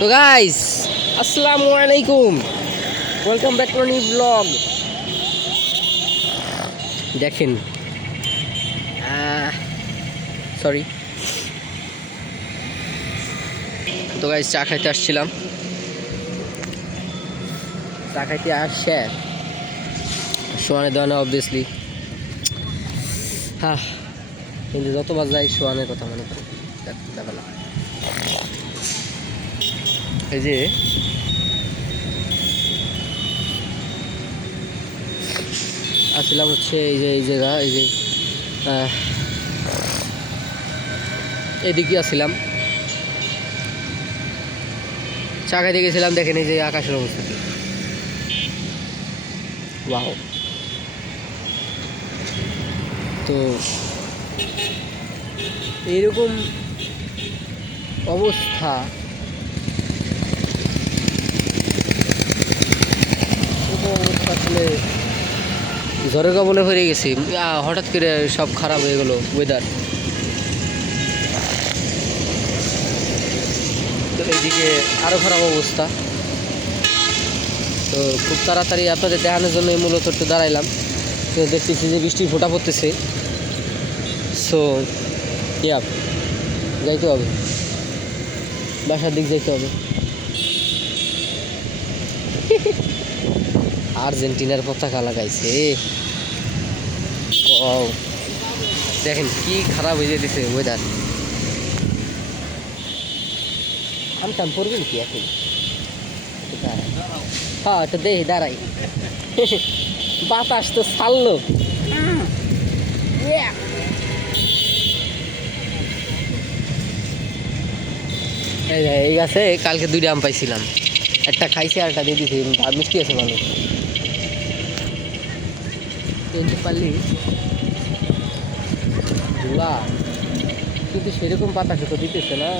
তো গাইস, আসসালামু আলাইকুম, welcome back to new blog. দেখেন, সরি। তো গাইস, চা খাইতে আসছিলাম, চা খাইতে আসছে সোয়ানের দোকানে অবভিয়াসলি। হ্যাঁ, কিন্তু যতবার যাই সোয়ানের কথা মনে করি। দেখো না, এই যে আসছিলাম হচ্ছে এই জায়গা, এদিকে আসছিলাম, চা খাইতে গেছিলাম। দেখেন এই যে আকাশের অবস্থা, ওয়াও। তো এইরকম অবস্থা, আসলে ঝড়ের কবলে হয়ে গেছি। হঠাৎ করে সব খারাপ হয়ে গেল ওয়েদার। তো এইদিকে আরও খারাপ অবস্থা। তো খুব তাড়াতাড়ি আপনাদের দেখানোর জন্য মূলত একটু দাঁড়াইলাম। তো দেখতেছি যে বৃষ্টির ফোঁটা পড়তেছে। সো যাইতে হবে, বাসার দিক যাইতে হবে। আর্জেন্টিনার পতাকা লাগাইছে। ও দেখেন কি খারাপ হয়ে যেতেছে ওয়েদার। আমটাম পড়বেন কি এখন? হ্যাঁ, তো দেখি দাঁড়াই। বাতাস তো ছাড়লো। এই গাছে কালকে 2টা আম পাইছিলাম, একটা খাইছি আর একটা দিয়ে দিছি। মিষ্টি আছে ভালো, কিনতে পারলি ধুলা, কিন্তু সেরকম পাতা খেতে দিতেছে না।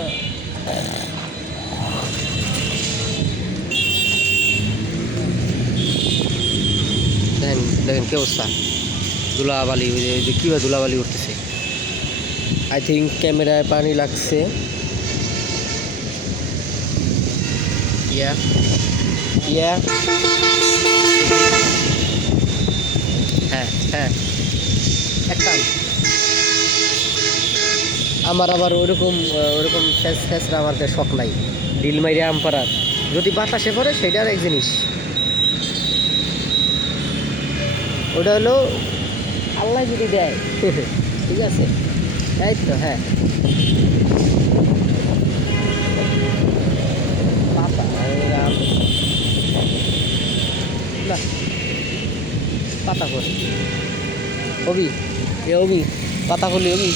দেখেন দেখেন কি অবস্থা, ধুলাবালি, ওই যে কীভাবে ধুলাবালি উঠতেছে। আই থিঙ্ক ক্যামেরায় পানি লাগছে। ইয়া ইয়া হ্যাঁ হ্যাঁ, একটা আমার আবার ওরকম ফ্যাসরা আমার শখ নাই। ডিল মাইরে আম পাড়ার, যদি বাতাসে পড়ে সেটা আর এক জিনিস। ওটা হলো আল্লাহ যদি দেয়। ঠিক আছে, তাই তো। হ্যাঁ, পাতা আম না, পাতা করে হবি, এ হবি, পাতা করলি হবি।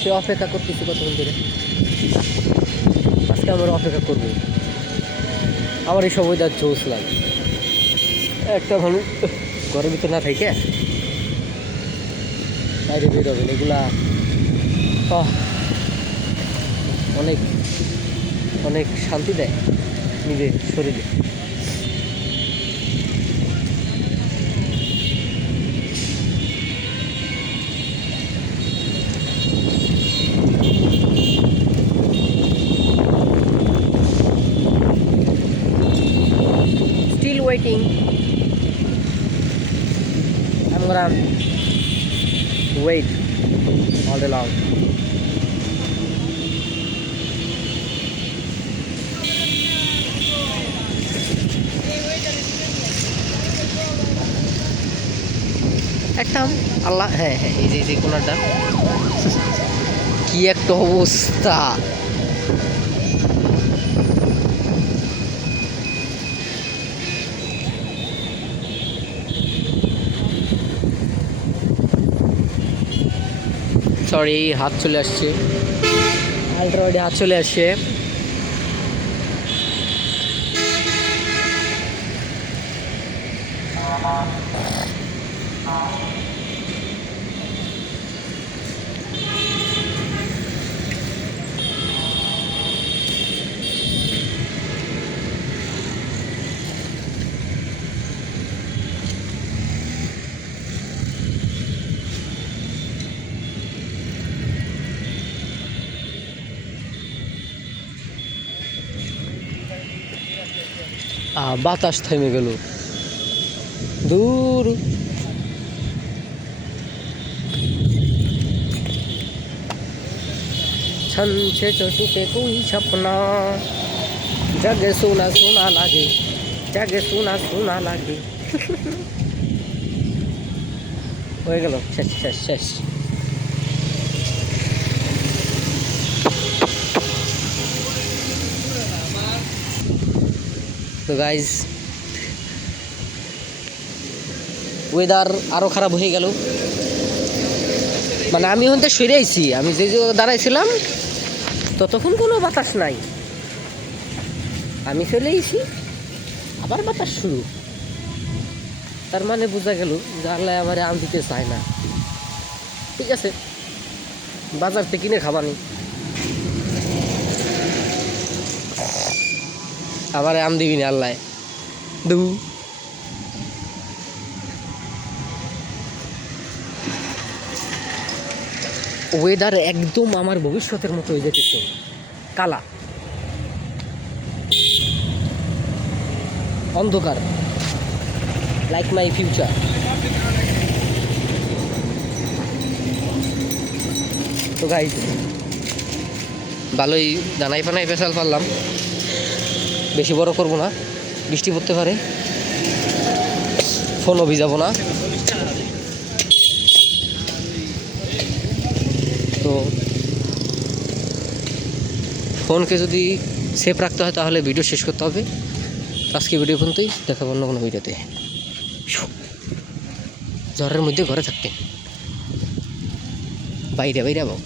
সে অপেক্ষা করতেছি কতক্ষণ ধরে, আজকে আমরা অপেক্ষা করবো। আমার এই সব ওয়েদার জোস লাগে। একটা মানুষ ঘরের ভিতর না থাকে বাইরে বেরোবেন, এগুলা অনেক অনেক শান্তি দেয় নিজের শরীরে। Still waiting. I'm gonna wait all day long. একটা আল্লাহ, হ্যাঁ হ্যাঁ, এই যে কোনারটা কি একটা অবস্থা। সরি, হাত চলে আসছে, আলট্রাওয়াইডে হাত চলে আসছে। বাতাস থেমে গেল দূর। छन से चोटू पे कोई सपना जग सोना सोना लागे जग सोना सोना लागे হয়ে গেল শেষ শেষ শেষ। তো গাইজ ওয়েদার আরও খারাপ হয়ে গেল। মানে আমি হতে সরে আইছি, আমি যে জায়গায় দাঁড়াইছিলাম ততক্ষণ কোনো বাতাস নাই, আমি চলে আইছি আবার বাতাস শুরু। তার মানে বোঝা গেল যে আল্লাহ আমার আম দিতে চায় না। ঠিক আছে, বাজার থেকে কিনে খাবানি, আবার আম দিবি না আল্লাহ দু। ওয়েদার একদম আমার ভবিষ্যতের মতো হয়ে যেতেছে, কালা অন্ধকার, লাইক মাই ফিউচার। তো গাইস ভালোই দানাই ফানাই পেশাল পারলাম, বেশি বড় করবো না, বৃষ্টি পড়তে পারে, ফোনও ভিজাবো না। তো ফোনকে যদি সেফ রাখতে হয় তাহলে ভিডিও শেষ করতে হবে। আজকে ভিডিও পর্যন্তই, দেখাবো অন্য কোনো ভিডিওতে। ঝড়ের মধ্যে ঘরে থাকতেন, বাইরে বাইরে যাবো।